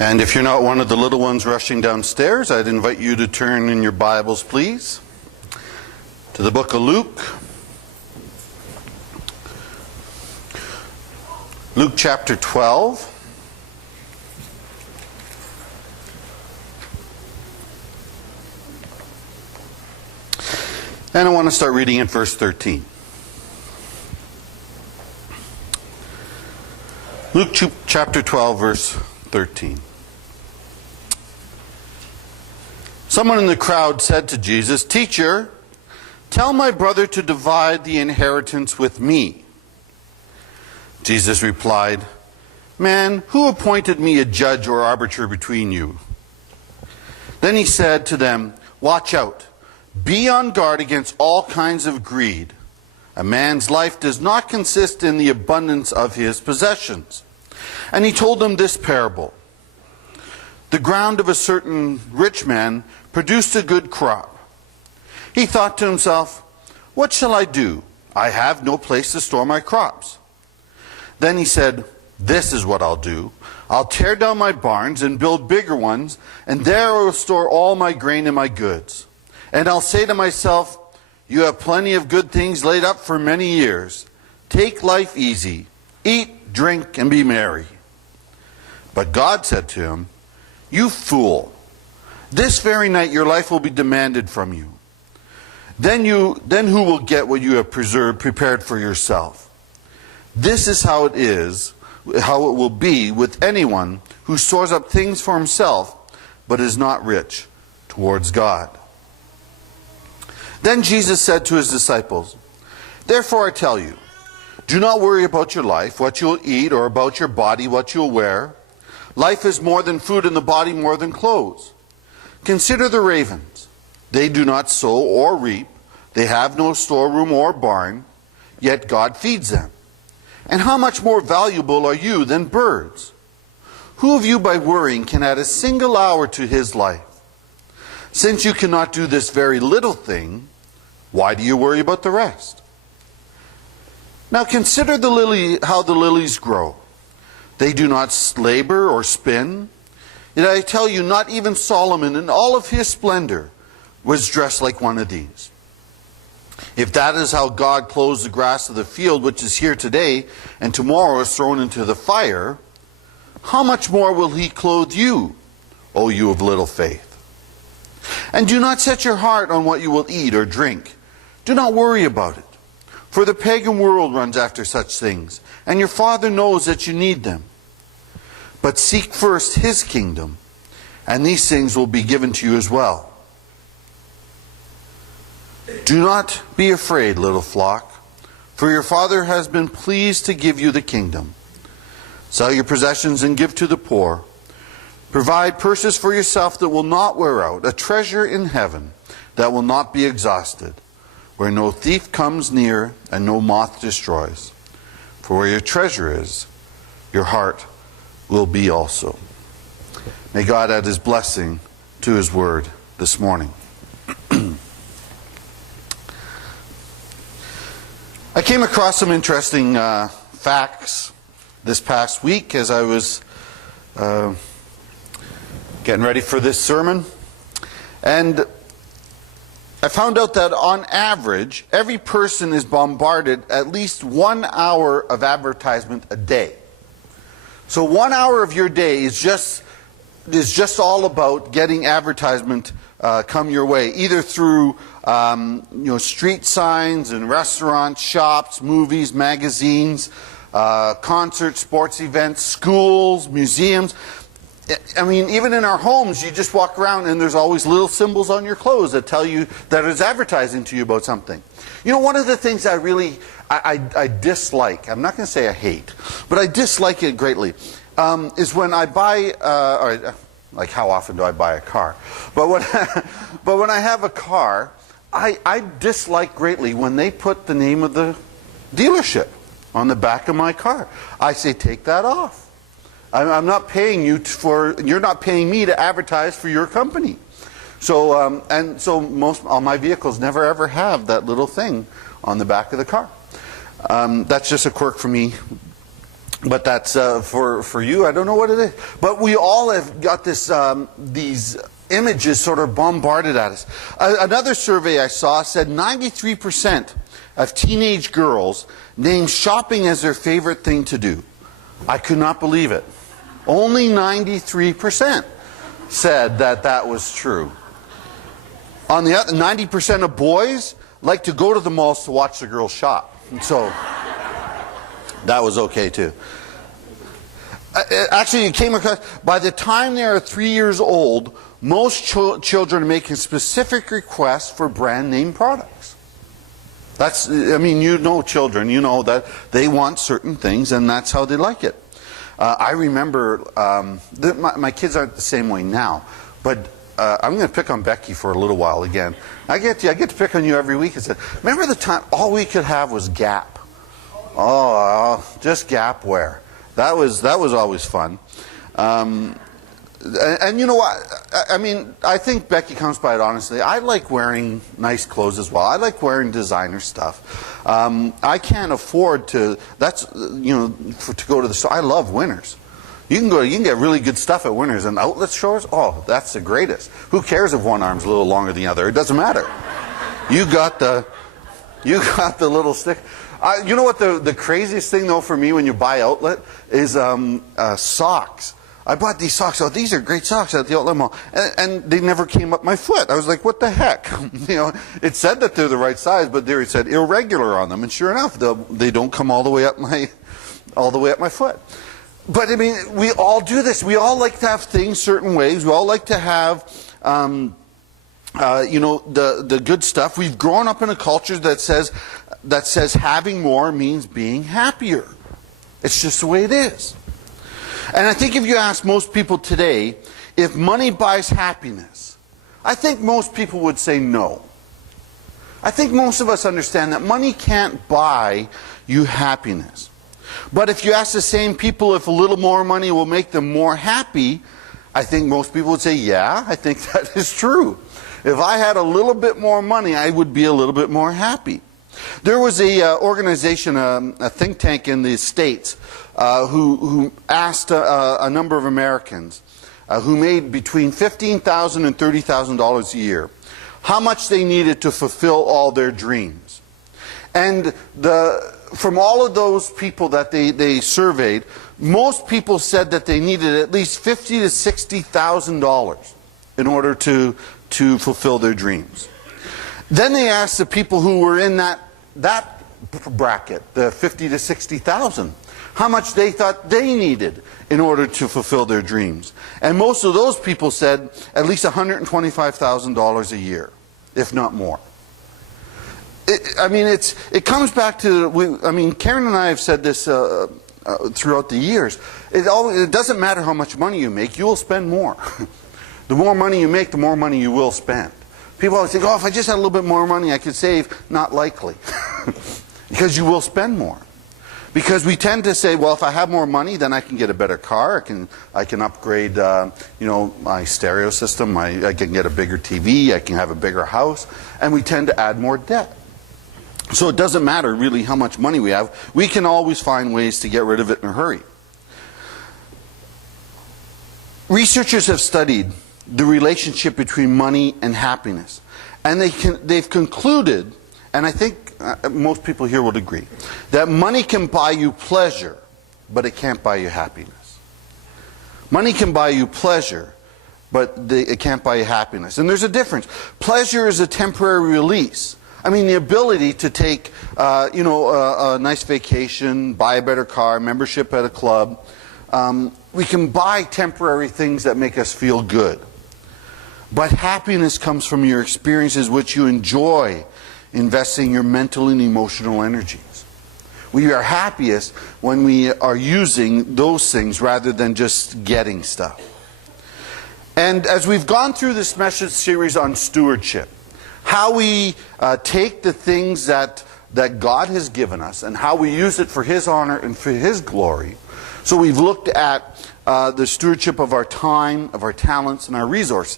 And if you're not one of the little ones rushing downstairs, I'd invite you to turn in your Bibles, please, to the book of Luke. Luke chapter 12. And I want to start reading at verse 13. Luke chapter 12, verse 13. Someone in the crowd said to Jesus, "Teacher, tell my brother to divide the inheritance with me." Jesus replied, "Man, who appointed me a judge or arbiter between you?" Then he said to them, "Watch out. Be on guard against all kinds of greed. A man's life does not consist in the abundance of his possessions." And he told them this parable. The ground of a certain rich man produced a good crop. He thought to himself, "What shall I do? I have no place to store my crops." Then he said, "This is what I'll do. I'll tear down my barns and build bigger ones, and there I will store all my grain and my goods. And I'll say to myself, you have plenty of good things laid up for many years. Take life easy. Eat, drink, and be merry." But God said to him, "You fool, this very night your life will be demanded from you. Then who will get what you have prepared for yourself? This is how it will be with anyone who stores up things for himself, but is not rich towards God." Then Jesus said to his disciples, "Therefore I tell you, do not worry about your life, what you will eat, or about your body, what you will wear. Life is more than food, and the body more than clothes. Consider the ravens. They do not sow or reap. They have no storeroom or barn, yet God feeds them. And how much more valuable are you than birds? Who of you by worrying can add a single hour to his life? Since you cannot do this very little thing, why do you worry about the rest? Now consider how the lilies grow. They do not labor or spin. Yet I tell you, not even Solomon in all of his splendor was dressed like one of these. If that is how God clothes the grass of the field, which is here today, and tomorrow is thrown into the fire, how much more will he clothe you, O you of little faith? And do not set your heart on what you will eat or drink. Do not worry about it. For the pagan world runs after such things, and your Father knows that you need them. But seek first his kingdom, and these things will be given to you as well. Do not be afraid, little flock, for your Father has been pleased to give you the kingdom. Sell your possessions and give to the poor. Provide purses for yourself that will not wear out, a treasure in heaven that will not be exhausted, where no thief comes near and no moth destroys. For where your treasure is, your heart will be also. May God add his blessing to his word this morning. I came across some interesting facts this past week as I was getting ready for this sermon. And I found out that on average, every person is bombarded at least 1 hour of advertisement a day. So 1 hour of your day is just all about getting advertisement come your way, either through street signs and restaurants, shops, movies, magazines, concerts, sports events, schools, museums. I mean, even in our homes, you just walk around and there's always little symbols on your clothes that tell you that it's advertising to you about something. You know, one of the things I dislike, I'm not going to say I hate, but I dislike it greatly, is when I buy, like how often do I buy a car? But when I have a car, I dislike greatly when they put the name of the dealership on the back of my car. I say, take that off. I'm not paying you you're not paying me to advertise for your company. So, most all my vehicles never ever have that little thing on the back of the car. That's just a quirk for me. But that's for you. I don't know what it is. But we all have got this these images sort of bombarded at us. Another survey I saw said 93% of teenage girls named shopping as their favorite thing to do. I could not believe it. Only 93% said that that was true. On the other, 90% of boys like to go to the malls to watch the girls shop. And so that was okay too. Actually, it came across, by the time they are 3 years old, most children are making specific requests for brand name products. That's, I mean, you know children, you know that they want certain things and that's how they like it. I remember, my kids aren't the same way now, but I'm going to pick on Becky for a little while again. I get to pick on you every week. I said, remember the time all we could have was Gap? Oh, just Gap wear. That was always fun. And you know what? I mean, I think Becky comes by it honestly. I like wearing nice clothes as well. I like wearing designer stuff. I can't afford to. That's to go to the store. I love Winners. You can get really good stuff at Winners and outlet stores. Oh, that's the greatest. Who cares if one arm's a little longer than the other? It doesn't matter. You got the little stick. You know what the craziest thing though for me when you buy outlet is socks. I bought these socks. Oh, these are great socks at the outlet mall, and they never came up my foot. I was like, what the heck? It said that they're the right size, but there it said irregular on them, and sure enough, they don't come all the way up my foot. But I mean, we all do this. We all like to have things certain ways. We all like to have, the good stuff. We've grown up in a culture that says having more means being happier. It's just the way it is. And I think if you ask most people today if money buys happiness, I think most people would say no. I think most of us understand that money can't buy you happiness. But if you ask the same people if a little more money will make them more happy, I think most people would say, yeah, I think that is true. If I had a little bit more money, I would be a little bit more happy. There was a organization, a think tank in the States, who asked a number of Americans who made between $15,000 and $30,000 a year how much they needed to fulfill all their dreams. And from all of those people that they surveyed, most people said that they needed at least $50,000 to $60,000 in order to fulfill their dreams. Then they asked the people who were in that bracket, the $50,000 to $60,000, how much they thought they needed in order to fulfill their dreams. And most of those people said at least $125,000 a year, if not more. It comes back to, Karen and I have said this throughout the years. It doesn't matter how much money you make, you will spend more. The more money you make, the more money you will spend. People always think, oh, if I just had a little bit more money, I could save. Not likely. Because you will spend more. Because we tend to say, well, if I have more money, then I can get a better car. I can upgrade, my stereo system. I can get a bigger TV. I can have a bigger house. And we tend to add more debt. So it doesn't matter really how much money we have. We can always find ways to get rid of it in a hurry. Researchers have studied the relationship between money and happiness. And they've concluded, and I think most people here would agree, that money can buy you pleasure, but it can't buy you happiness. Money can buy you pleasure, but it can't buy you happiness. And there's a difference. Pleasure is a temporary release. The ability to take, a nice vacation, buy a better car, membership at a club. We can buy temporary things that make us feel good. But happiness comes from your experiences which you enjoy investing your mental and emotional energies. We are happiest when we are using those things rather than just getting stuff. And as we've gone through this message series on stewardship, how we take the things that God has given us and how we use it for His honor and for His glory. So we've looked at the stewardship of our time, of our talents, and our resources.